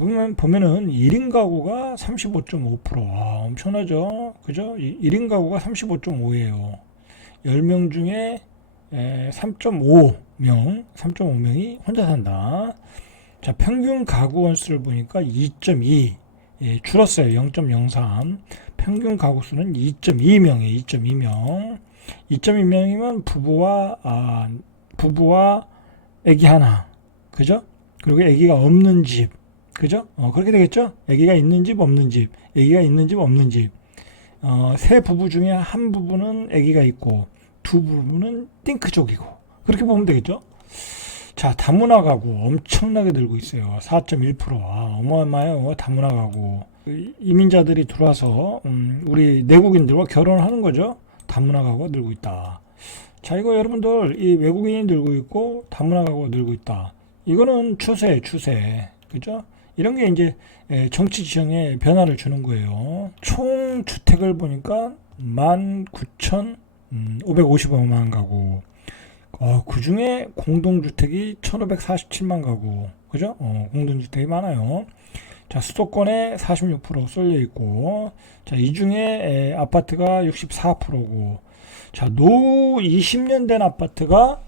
보면은 1인 가구가 35.5%. 엄청나죠? 그죠? 1인 가구가 35.5예요. 10명 중에 3.5명이 혼자 산다. 자, 평균 가구 원수를 보니까 2.2. 줄었어요. 0.03. 평균 가구 수는 2.2명이에요. 2.2명. 2.2명이면 부부와 아기 하나. 그죠? 그리고 아기가 없는 집. 그죠? 그렇게 되겠죠? 아기가 있는 집, 없는 집. 아기가 있는 집, 없는 집. 세 부부 중에 한 부부는 아기가 있고, 두 부부는 띵크족이고. 그렇게 보면 되겠죠? 자, 다문화 가구 엄청나게 늘고 있어요. 4.1%. 어마어마해요. 다문화 가구. 이민자들이 들어와서, 우리 내국인들과 결혼을 하는 거죠? 다문화 가구가 늘고 있다. 자, 이거 여러분들, 이 외국인이 늘고 있고, 다문화 가구가 늘고 있다. 이거는 추세. 그죠? 이런 게 이제 정치 지형에 변화를 주는 거예요. 총 주택을 보니까 19,555만 가구. 그 중에 공동주택이 1,547만 가구. 그죠? 공동주택이 많아요. 자, 수도권에 46% 쏠려 있고, 자, 이 중에 아파트가 64%고, 자, 노후 20년 된 아파트가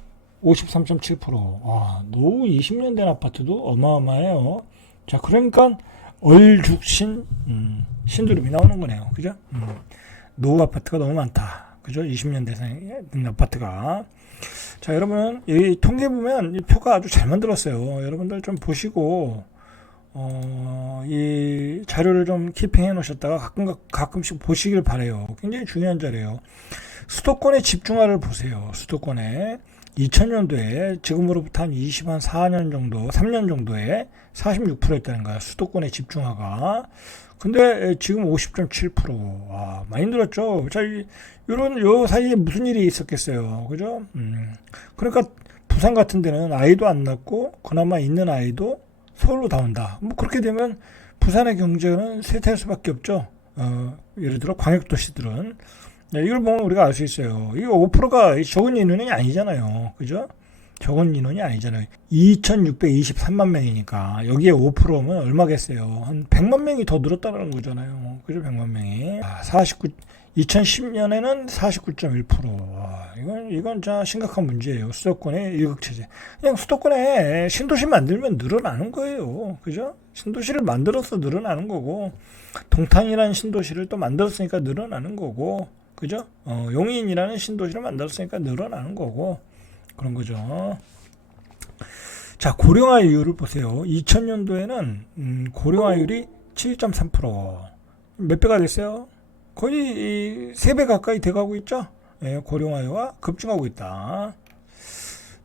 53.7%. 노후 20년 된 아파트도 어마어마해요. 자, 그러니까 얼죽신 신도림이 나오는 거네요. 그죠? 노후 아파트가 너무 많다. 그죠? 20년 된 아파트가. 자, 여러분, 이 통계 보면 이 표가 아주 잘 만들었어요. 여러분들 좀 보시고, 이 자료를 좀 키핑해 놓으셨다가 가끔씩 보시길 바래요. 굉장히 중요한 자료예요. 수도권의 집중화를 보세요. 수도권에 2000년도에 지금으로부터 한 4년 정도, 3년 정도에 46%였다는 거야. 수도권의 집중화가. 근데 지금 50.7%. 많이 늘었죠. 자, 요 사이에 무슨 일이 있었겠어요. 그죠? 그러니까 부산 같은 데는 아이도 안 낳고 그나마 있는 아이도 서울로 다 온다. 뭐 그렇게 되면 부산의 경제는 쇠퇴할 수밖에 없죠. 예를 들어 광역도시들은. 이걸 보면 우리가 알 수 있어요. 이거 5%가 적은 인원이 아니잖아요. 그죠? 적은 인원이 아니잖아요. 2,623만 명이니까 여기에 5%면 얼마겠어요? 한 100만 명이 더 늘었다는 거잖아요. 그죠? 100만 명이. 2010년에는 49.1%. 이건 진짜 심각한 문제예요. 수도권의 일극체제. 그냥 수도권에 신도시 만들면 늘어나는 거예요. 그죠? 신도시를 만들어서 늘어나는 거고, 동탄이라는 신도시를 또 만들었으니까 늘어나는 거고, 그죠? 용인이라는 신도시를 만들었으니까 늘어나는 거고, 그런 거죠. 자, 고령화율을 보세요. 2000년도에는 고령화율이 7.3%. 몇 배가 됐어요? 거의 3배 가까이 돼가고 있죠? 고령화가 급증하고 있다.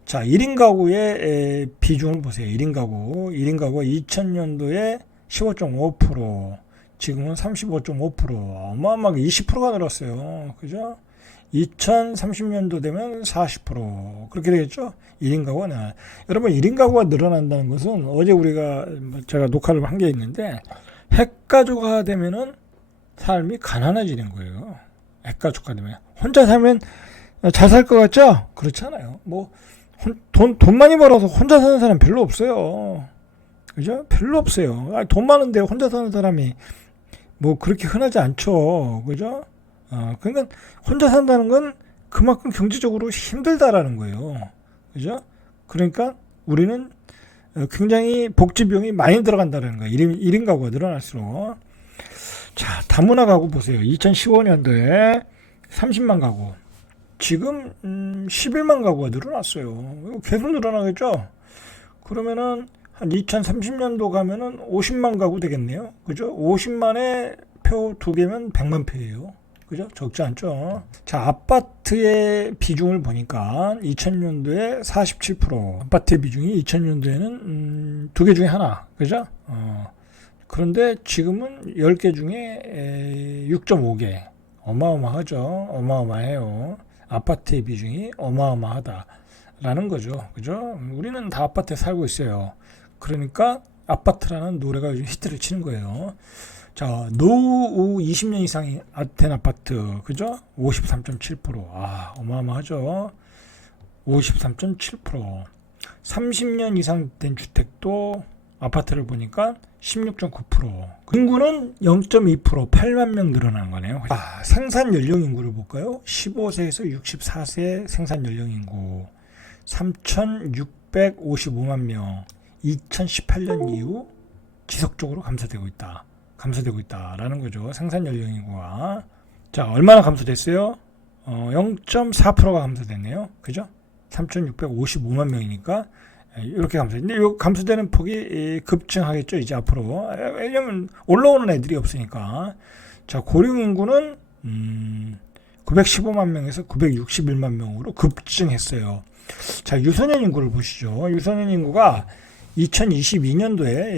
자, 1인 가구의 비중을 보세요. 1인 가구가 2000년도에 15.5%, 지금은 35.5%, 어마어마하게 20%가 늘었어요. 그죠? 2030년도 되면 40%, 그렇게 되겠죠? 1인 가구가 여러분, 1인 가구가 늘어난다는 것은 어제 제가 녹화를 한 게 있는데, 핵가족화 되면은 삶이 가난해지는 거예요. 핵가족화 되면. 혼자 살면 잘 살 것 같죠? 그렇잖아요. 뭐, 돈 많이 벌어서 혼자 사는 사람 별로 없어요. 그죠? 별로 없어요. 돈 많은데 혼자 사는 사람이 뭐 그렇게 흔하지 않죠. 그죠? 그러니까 혼자 산다는 건 그만큼 경제적으로 힘들다라는 거예요. 그죠? 그러니까 우리는 굉장히 복지 비용이 많이 들어간다는 거예요. 1인 가구가 늘어날수록. 자, 다문화 가구 보세요. 2015년도에 30만 가구. 지금 11만 가구가 늘어났어요. 계속 늘어나겠죠? 그러면은 한 2030년도 가면은 50만 가구 되겠네요. 그죠? 50만에 표 2개면 100만 표예요. 그죠? 적지 않죠? 자, 아파트의 비중을 보니까 2000년도에 47%. 아파트의 비중이 2000년도에는 2개 중에 하나. 그죠? 그런데 지금은 10개 중에 6.5개. 어마어마하죠? 어마어마해요. 아파트의 비중이 어마어마하다라는 거죠. 그죠? 우리는 다 아파트에 살고 있어요. 그러니까 아파트라는 노래가 요즘 히트를 치는 거예요. 자, 노후 20년 이상이 된 아파트, 그죠? 53.7%. 어마어마하죠? 53.7%. 30년 이상 된 주택도 아파트를 보니까 16.9%. 인구는 0.2% 8만 명 늘어난 거네요. 생산 연령 인구를 볼까요? 15세에서 64세 생산 연령 인구 3,655만 명. 2018년 이후 지속적으로 감소되고 있다라는 거죠. 생산 연령 인구가. 자, 얼마나 감소됐어요? 0.4%가 감소됐네요. 그죠? 3,655만 명이니까 이렇게 감소했는데 이 감소되는 폭이 급증하겠죠. 이제 앞으로. 왜냐면 올라오는 애들이 없으니까. 자, 고령 인구는 915만 명에서 961만 명으로 급증했어요. 자, 유소년 인구를 보시죠. 유소년 인구가 2022년도에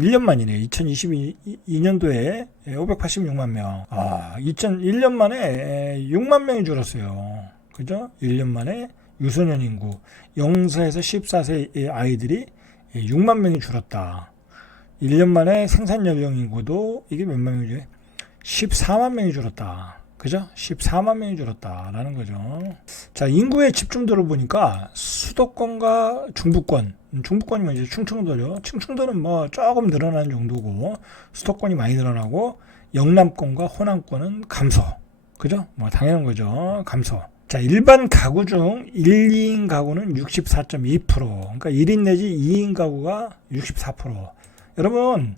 1년 만이네요. 2022년도에 586만 명. 1년 만에 6만 명이 줄었어요. 그죠? 1년 만에 유소년 인구 0세에서 14세 아이들이 6만 명이 줄었다. 1년 만에 생산 연령 인구도 이게 몇만 명이죠? 14만 명이 줄었다. 그죠? 14만 명이 줄었다라는 거죠. 자, 인구의 집중도를 보니까 수도권과 중부권이면 이제 충청도죠. 충청도는 뭐 조금 늘어나는 정도고 수도권이 많이 늘어나고 영남권과 호남권은 감소. 그죠? 뭐 당연한 거죠. 감소. 자, 일반 가구 중 1, 2인 가구는 64.2%. 그러니까 1인 내지 2인 가구가 64%. 여러분,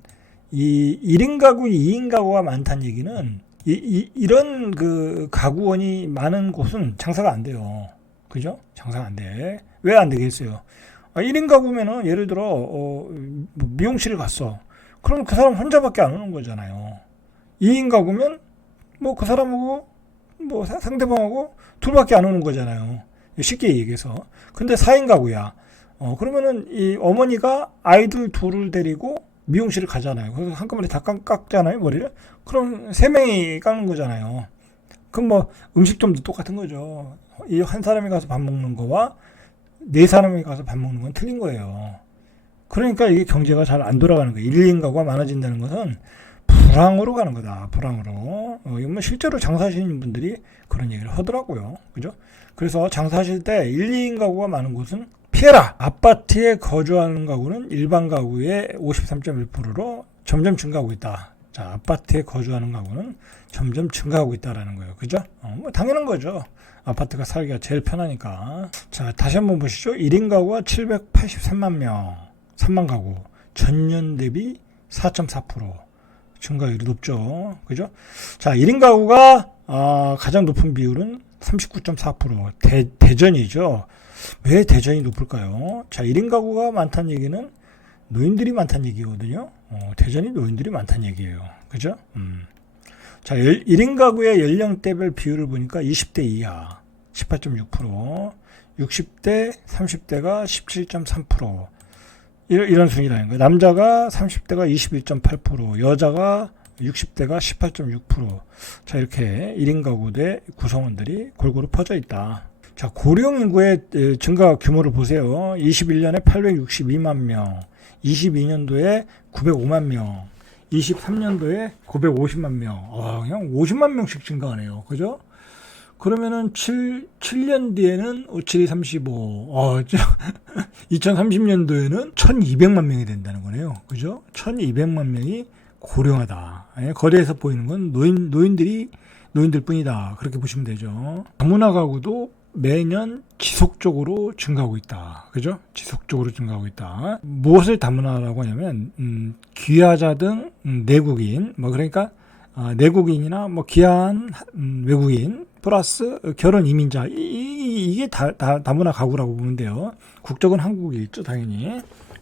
이 1인 가구, 2인 가구가 많다는 얘기는 이런 그 가구원이 많은 곳은 장사가 안 돼요. 그죠? 장사가 안 돼. 왜 안 되겠어요? 1인 가구면은 예를 들어 미용실을 갔어. 그럼 그 사람 혼자밖에 안 오는 거잖아요. 2인 가구면 뭐 그 사람하고 뭐 상대방하고 둘밖에 안 오는 거잖아요. 쉽게 얘기해서. 근데 4인 가구야. 그러면은 이 어머니가 아이들 둘을 데리고 미용실을 가잖아요. 그래서 한꺼번에 다 깎잖아요, 머리를. 그럼 3명이 깎는 거잖아요. 그럼 뭐 음식점도 똑같은 거죠. 이 한 사람이 가서 밥 먹는 거와 4사람이 가서 밥 먹는 건 틀린 거예요. 그러니까 이게 경제가 잘 안 돌아가는 거예요. 1인 가구가 많아진다는 것은 불황으로 가는 거다. 불황으로. 이건 뭐 실제로 장사하시는 분들이 그런 얘기를 하더라고요. 그죠? 그래서 장사하실 때 1, 2인 가구가 많은 곳은 피해라. 아파트에 거주하는 가구는 일반 가구의 53.1%로 점점 증가하고 있다. 자, 아파트에 거주하는 가구는 점점 증가하고 있다라는 거예요. 그죠? 뭐 당연한 거죠. 아파트가 살기가 제일 편하니까. 자, 다시 한번 보시죠. 1인 가구가 783만 명, 3만 가구. 전년 대비 4.4% 증가율이 높죠. 그죠? 자, 1인 가구가 가장 높은 비율은 39.4%. 대전이죠. 왜 대전이 높을까요? 자, 1인 가구가 많다는 얘기는 노인들이 많다는 얘기거든요. 대전이 노인들이 많다는 얘기예요. 그죠? 자, 1인 가구의 연령대별 비율을 보니까 20대 이하 18.6%, 60대, 30대가 17.3%, 이런 순위라는 거예요. 남자가 30대가 21.8%, 여자가 60대가 18.6%. 자, 이렇게 1인 가구 대 구성원들이 골고루 퍼져 있다. 자, 고령 인구의 증가 규모를 보세요. 21년에 862만 명, 22년도에 905만 명, 23년도에 950만 명. 그냥 50만 명씩 증가하네요. 그죠? 그러면은 7년 뒤에는 57이 35. 2030년도에는 1200만 명이 된다는 거네요. 그죠? 1200만 명이 고령하다. 거리에서 보이는 건 노인들 뿐이다. 그렇게 보시면 되죠. 다문화 가구도 매년 지속적으로 증가하고 있다. 그죠? 지속적으로 증가하고 있다. 무엇을 다문화라고 하냐면 귀화자 등 내국인, 뭐 그러니까 내국인이나 뭐 귀한 외국인 플러스 결혼 이민자, 이게 다문화 가구라고 보면 돼요. 국적은 한국이겠죠, 당연히.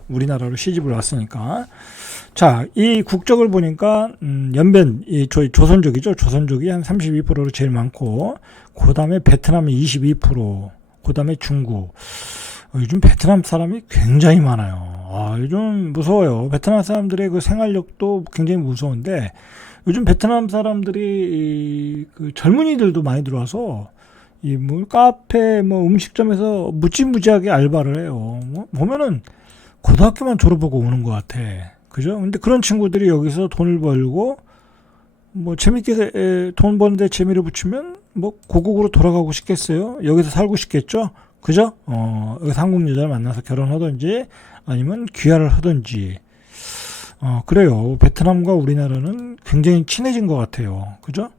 우리나라로 시집을 왔으니까. 자, 이 국적을 보니까 연변 저희 조선족이죠. 조선족이 한 32%로 제일 많고, 그 다음에 베트남이 22%, 그 다음에 중국. 요즘 베트남 사람이 굉장히 많아요. 요즘 무서워요. 베트남 사람들의 그 생활력도 굉장히 무서운데, 요즘 베트남 사람들이 그 젊은이들도 많이 들어와서 뭐 카페, 뭐 음식점에서 무지무지하게 알바를 해요. 뭐 보면은 고등학교만 졸업하고 오는 것 같아. 그죠? 근데 그런 친구들이 여기서 돈을 벌고 뭐 재밌게 돈 버는데 재미를 붙이면 뭐 고국으로 돌아가고 싶겠어요? 여기서 살고 싶겠죠? 그죠? 여기서 한국 여자를 만나서 결혼하든지 아니면 귀화를 하든지. 그래요. 베트남과 우리나라는 굉장히 친해진 것 같아요. 그죠?